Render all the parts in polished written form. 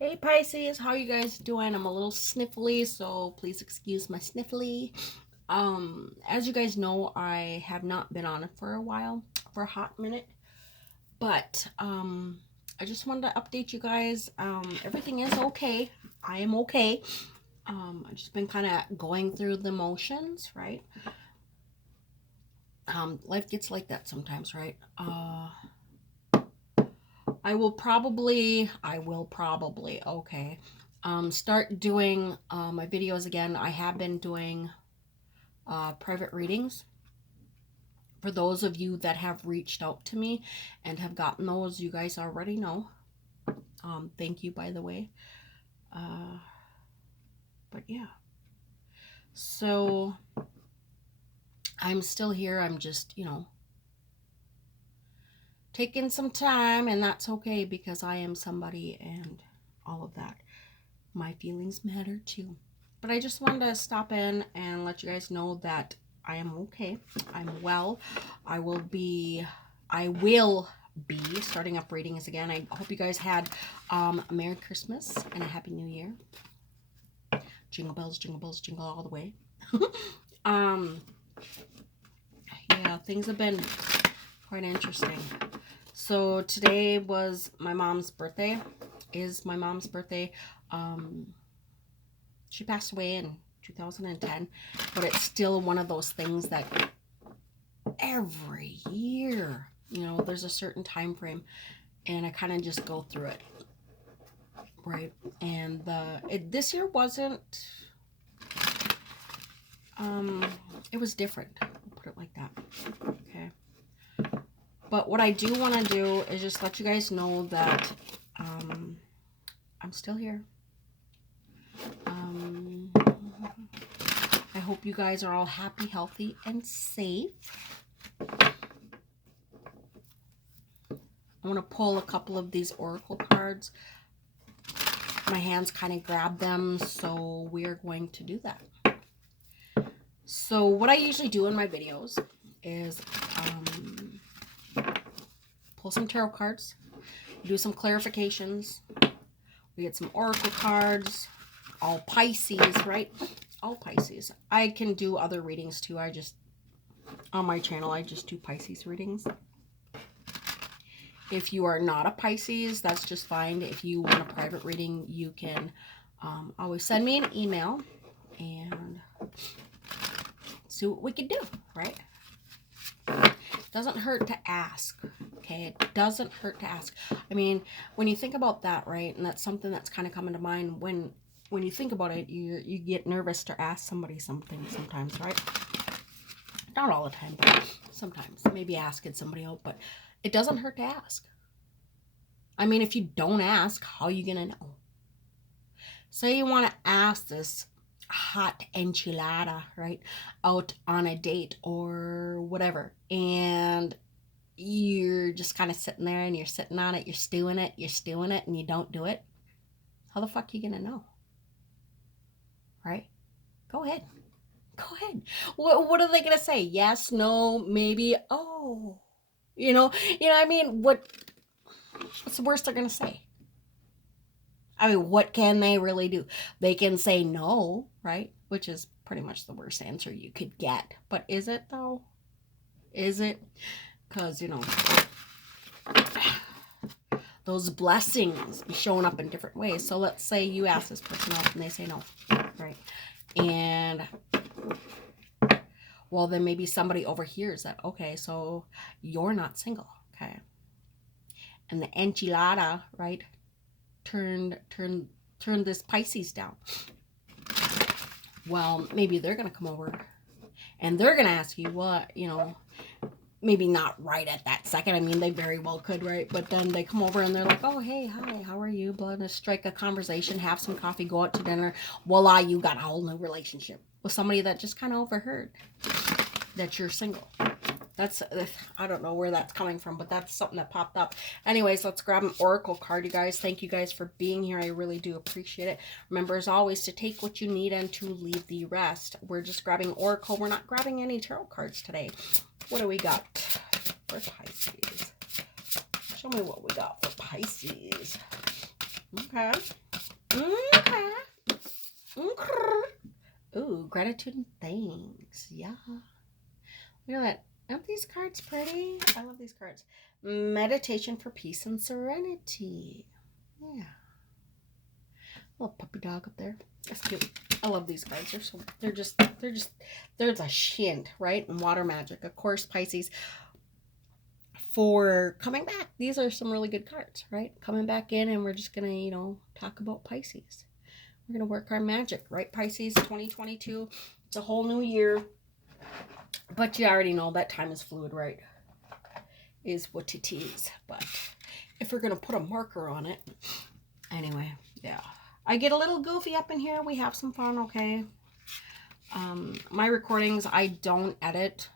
Hey Pisces, how you guys doing? I'm a little sniffly, so please excuse my sniffly. As you guys know, I have not been on it for a while, for a hot minute, but I just wanted to update you guys. Everything is okay. I am okay. I've just been kind of going through the motions, right? Life gets like that sometimes, right? I will probably, okay, start doing my videos again. I have been doing private readings. For those of you that have reached out to me and have gotten those, you guys already know. Thank you, by the way. Uh, but yeah, so I'm still here. I'm just, taking some time, and that's okay because I am somebody and all of that. My feelings matter too. But I just wanted to stop in and let you guys know that I am okay. I'm well. I will be starting up readings again. I hope you guys had a Merry Christmas and a Happy New Year. Jingle bells, jingle all the way. um yeah, things have been quite interesting. So today was my mom's birthday. Is my mom's birthday. She passed away in 2010, but it's still one of those things that every year, there's a certain time frame, and I kind of just go through it, right? And this year wasn't. It was different. I'll put it like that. Okay. But what I do want to do is just let you guys know that I'm still here. I hope you guys are all happy, healthy, and safe. I want to pull a couple of these oracle cards. My hands kind of grab them, so we're going to do that. So what I usually do in my videos is pull some tarot cards, do some clarifications, we get some oracle cards, all Pisces, right? All Pisces. I can do other readings too. On my channel, I just do Pisces readings. If you are not a Pisces, that's just fine. If you want a private reading, you can always send me an email and see what we can do, right? Doesn't hurt to ask, okay? It doesn't hurt to ask. I mean, when you think about that, right, and that's something that's kind of coming to mind when you think about it, you get nervous to ask somebody something sometimes, right? Not all the time, but sometimes. Maybe asking somebody out, but it doesn't hurt to ask. I mean, if you don't ask, how are you gonna know? Say you want to ask this hot enchilada, right, out on a date or whatever, and you're just kind of sitting there and you're sitting on it, you're stewing it, and you don't do it. How the fuck are you gonna know? Right? Go ahead. Go ahead. What are they gonna say? Yes, no, maybe. Oh, I mean, what's the worst they're gonna say? I mean, what can they really do? They can say no, right? Which is pretty much the worst answer you could get. But is it though? Is it? Because, those blessings be showing up in different ways. So let's say you ask this person out and they say no, right? And, well, then maybe somebody overhears that. Okay, so you're not single, okay? And the enchilada, right, turned this Pisces down. Well, maybe they're going to come over and they're going to ask you what, maybe not right at that second. I mean, they very well could, right? But then they come over and they're like, oh, hey, hi, how are you? Blah, blah, strike a conversation, have some coffee, go out to dinner. Voila, you got a whole new relationship with somebody that just kind of overheard that you're single. That's, I don't know where that's coming from, but that's something that popped up. Anyways, let's grab an oracle card, you guys. Thank you guys for being here. I really do appreciate it. Remember, as always, to take what you need and to leave the rest. We're just grabbing oracle. We're not grabbing any tarot cards today. What do we got for Pisces? Show me what we got for Pisces. Okay. Okay. Okay. Ooh, gratitude and thanks. Yeah. Look at that. Aren't these cards pretty? I love these cards. Meditation for peace and serenity. Yeah. Little puppy dog up there. That's cute. I love these cards. They're the shint, right? And water magic. Of course, Pisces. For coming back, these are some really good cards, right? Coming back in, and we're just gonna, talk about Pisces. We're gonna work our magic, right? Pisces 2022. It's a whole new year. But you already know that time is fluid, right? Is what it is. But if we're gonna put a marker on it, anyway, yeah. I get a little goofy up in here. We have some fun, okay? My recordings, I don't edit.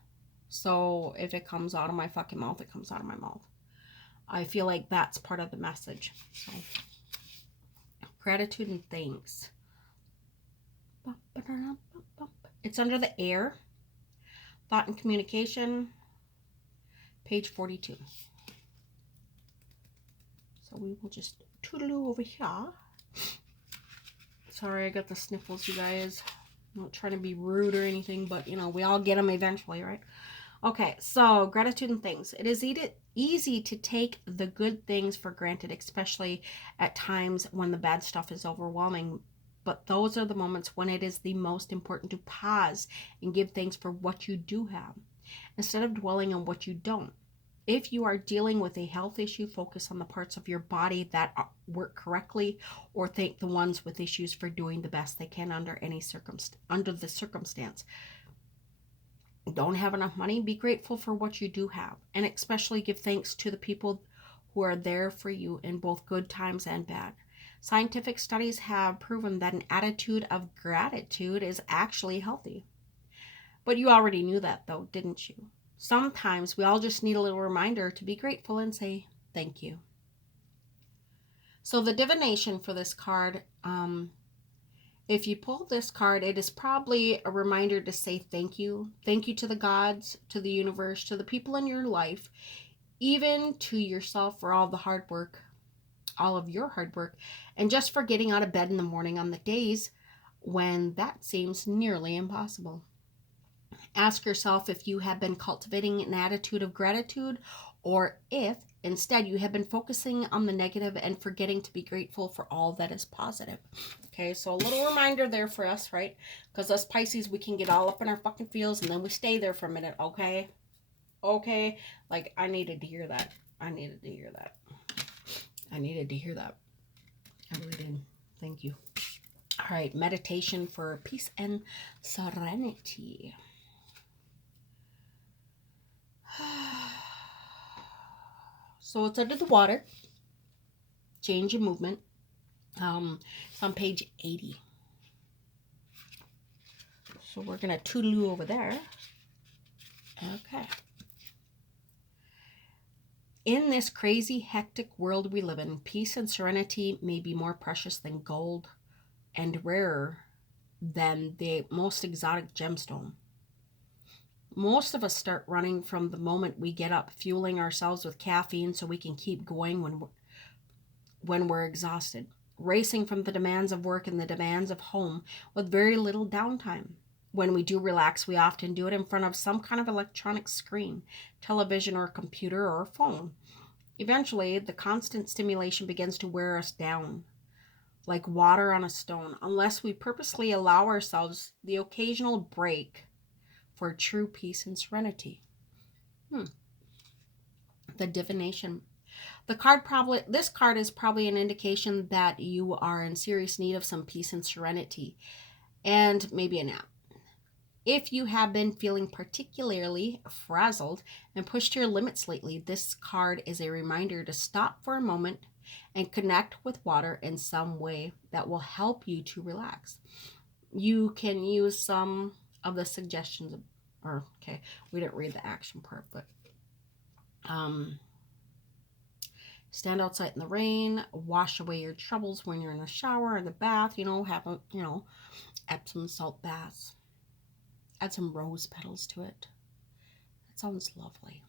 So if it comes out of my fucking mouth, it comes out of my mouth. I feel like that's part of the message. So, gratitude and thanks. It's under the air. Thought and communication. Page 42. So we will just toodaloo over here. Sorry, I got the sniffles, you guys. I'm not trying to be rude or anything, but, we all get them eventually, right? Okay, so gratitude and thanks. It is easy to take the good things for granted, especially at times when the bad stuff is overwhelming. But those are the moments when it is the most important to pause and give thanks for what you do have, instead of dwelling on what you don't. If you are dealing with a health issue, focus on the parts of your body that work correctly, or thank the ones with issues for doing the best they can under the circumstance. Don't have enough money? Be grateful for what you do have, and especially give thanks to the people who are there for you in both good times and bad. Scientific studies have proven that an attitude of gratitude is actually healthy. But you already knew that, though, didn't you? Sometimes we all just need a little reminder to be grateful and say thank you. So the divination for this card, if you pull this card, it is probably a reminder to say thank you. Thank you to the gods, to the universe, to the people in your life, even to yourself for all the hard work, all of your hard work, and just for getting out of bed in the morning on the days when that seems nearly impossible. Ask yourself if you have been cultivating an attitude of gratitude, or if instead you have been focusing on the negative and forgetting to be grateful for all that is positive. Okay, so a little reminder there for us, right? Because us Pisces, we can get all up in our fucking feels and then we stay there for a minute, okay? Okay? Like, I needed to hear that. I needed to hear that. I really did. Thank you. All right, meditation for peace and serenity. So it's under the water. Change in movement. It's on page 80. So we're going to toodaloo over there. Okay. In this crazy, hectic world we live in, peace and serenity may be more precious than gold and rarer than the most exotic gemstone. Most of us start running from the moment we get up, fueling ourselves with caffeine so we can keep going when we're exhausted, racing from the demands of work and the demands of home with very little downtime. When we do relax, we often do it in front of some kind of electronic screen, television or computer or phone. Eventually, the constant stimulation begins to wear us down, like water on a stone, unless we purposely allow ourselves the occasional break for true peace and serenity. The divination. This card is probably an indication that you are in serious need of some peace and serenity, and maybe a nap. If you have been feeling particularly frazzled and pushed to your limits lately, this card is a reminder to stop for a moment and connect with water in some way that will help you to relax. You can use some of the suggestions, we didn't read the action part, but stand outside in the rain, wash away your troubles when you're in the shower or the bath, have Epsom salt baths. Add some rose petals to it. That sounds lovely.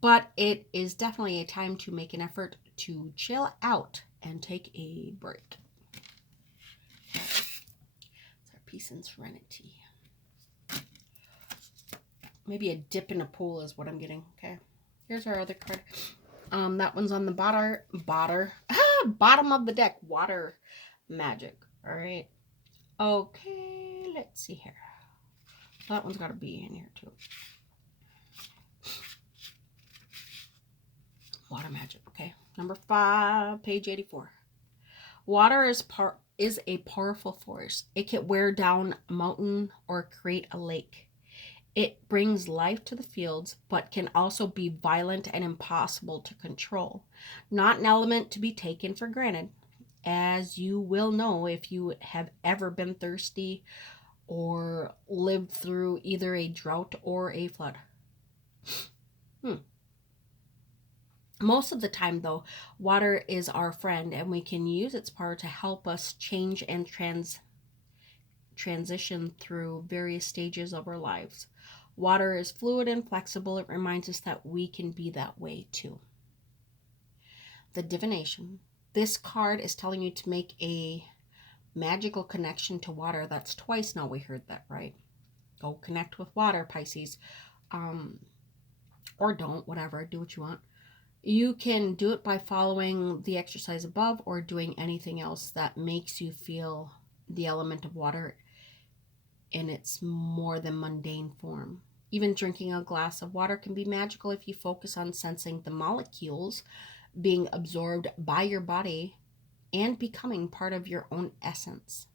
But it is definitely a time to make an effort to chill out and take a break. It's our peace and serenity. Maybe a dip in a pool is what I'm getting. Okay. Here's our other card. That one's on the bottom of the deck. Water magic. All right. Okay. Let's see here. That one's got to be in here too. Water magic. Okay. Number 5, page 84. Water is a powerful force. It can wear down a mountain or create a lake. It brings life to the fields, but can also be violent and impossible to control. Not an element to be taken for granted, as you will know if you have ever been thirsty or lived through either a drought or a flood. Most of the time, though, water is our friend, and we can use its power to help us change and transition through various stages of our lives. Water is fluid and flexible. It reminds us that we can be that way too. The divination. This card is telling you to make a magical connection to water. That's twice now we heard that, right? Go connect with water, Pisces. Or don't, whatever. Do what you want. You can do it by following the exercise above or doing anything else that makes you feel the element of water in its more than mundane form. Even drinking a glass of water can be magical if you focus on sensing the molecules being absorbed by your body and becoming part of your own essence.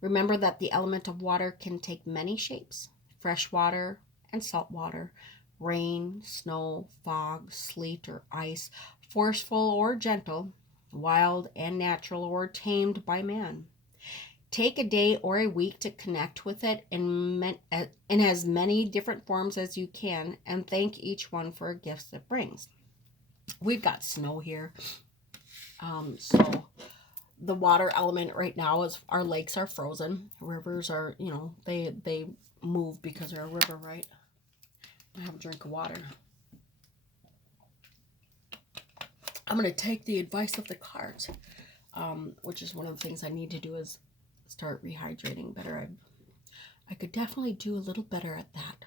Remember that the element of water can take many shapes: fresh water and salt water, rain, snow, fog, sleet, or ice, forceful or gentle, wild and natural, or tamed by man. Take a day or a week to connect with it in as many different forms as you can, and thank each one for a gift it brings. We've got snow here. So the water element right now is our lakes are frozen. Rivers are, they move because they're a river, right? I have a drink of water. I'm going to take the advice of the cards, which is one of the things I need to do is start rehydrating better. I could definitely do a little better at that.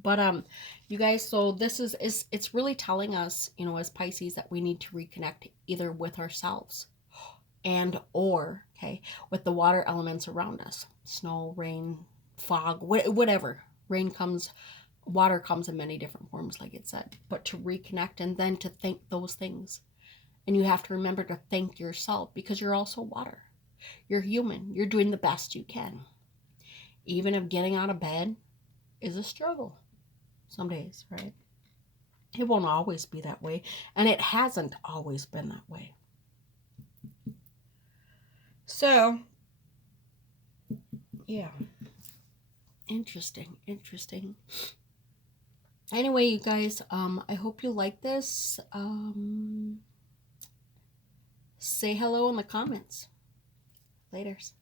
But you guys, so this is it's really telling us, as Pisces, that we need to reconnect either with ourselves and or with the water elements around us. Snow, rain, fog, whatever. Rain comes, water comes in many different forms, like it said. But to reconnect and then to thank those things. And you have to remember to thank yourself, because you're also water. You're human. You're doing the best you can. Even if getting out of bed is a struggle some days, right? It won't always be that way. And it hasn't always been that way. So, yeah. Interesting. Anyway, you guys, I hope you like this. Say hello in the comments. Laters.